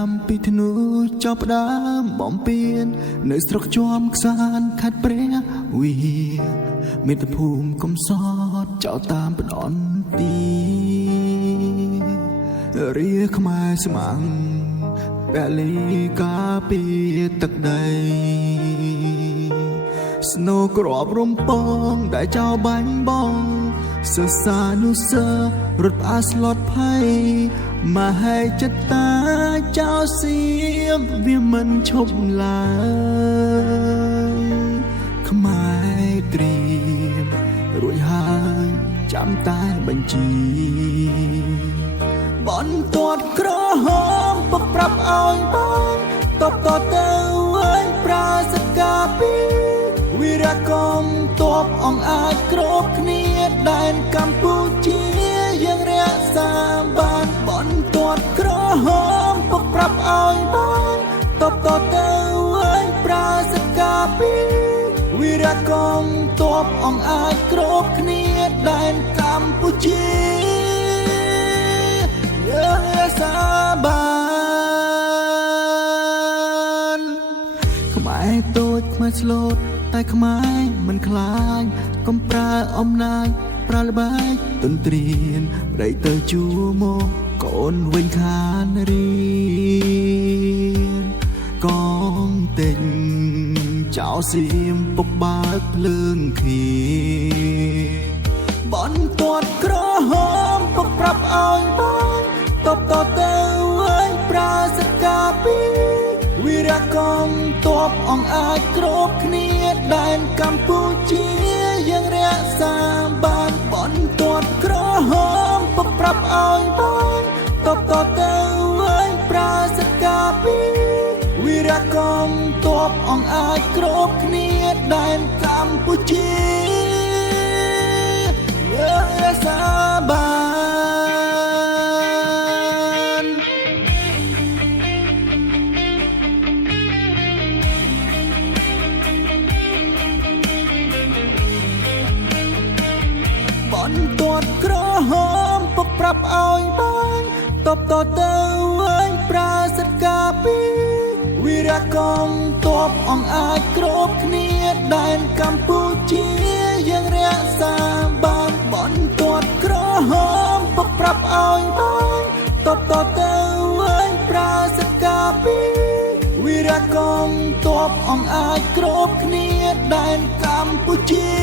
5ពីធ្នូចាប់ផ្ដើមបំពេញនៅស្រុកជាំខ្សានខេត្តព្រះវិហារមាតុភូមិកំសត់ចោលតាមផ្ដន់ទីរាខ្មែរស្មាំងពលីកាពីទឹកដីស្នូក្របរំពងដែលចោលបាញ់បងសិស្សានុសិស្សរត់ផ្អាស្លុតភ័យមហេចិត្តតាចោលសៀមវាមិនឈប់ឡើយខ្មែរត្រៀមរួចហើយចាំតែបញ្ជីបន្ទាត់ក្រហមពុកប្រាប់ឲ្យបងតបតទៅឲ្យប្រាសកាពីវីរកម្មតបអង្គអាចគ្រប់គ្នាដែនកម្ពុជាយើងរក្សាបានបន្ទាត់ក្រហមពុកប្រាប់ឲ្យបងតបទៅឲ្យប្រាសកាពីវីរកម្មតបអង្គអាចគ្រប់គ្នាដែនកម្ពុជាយើងរក្សាបានខ្មែរតូចខ្មែរស្លូតតែខ្មែរមិនខ្លាចកុំប្រើអំណាចប្រើល្បែកទន្ទ្រានប្តីទៅជួមកកូនវិញខានរៀនកងទិញចោលសៀមពុកបើកភ្លើងខៀបន្ទាត់ក្រហមពុកប្រាប់ឲ្យបងតបទៅឲ្យប្រាសកាពីវីរកម្មតបអង្គអាចគ្រប់គ្នាដែនកម្ពុជាយើងរក្សាបានបន្ទាត់ក្រហមពុកប្រាប់ឲ្យបងតបទៅឲ្យប្រាសកាពីវីរកម្មតបអង្គអាចគ្រប់គ្នាដែនកម្ពុជាយើងរក្សាបានបន្ទាត់ក្រហមពុកប្រាប់ឲ្យបងតបទៅឲ្យប្រាសកាពីវីរកម្មតបអង្គអាចគ្រប់គ្នាដែនកម្ពុជាយើងរក្សាបានបន្ទាត់ក្រហមពុកប្រាប់ឲ្យបងតបទៅឲ្យប្រាសកាពីវីរកម្មតបអង្គអាចគ្រប់គ្នាដែនកម្ពុជា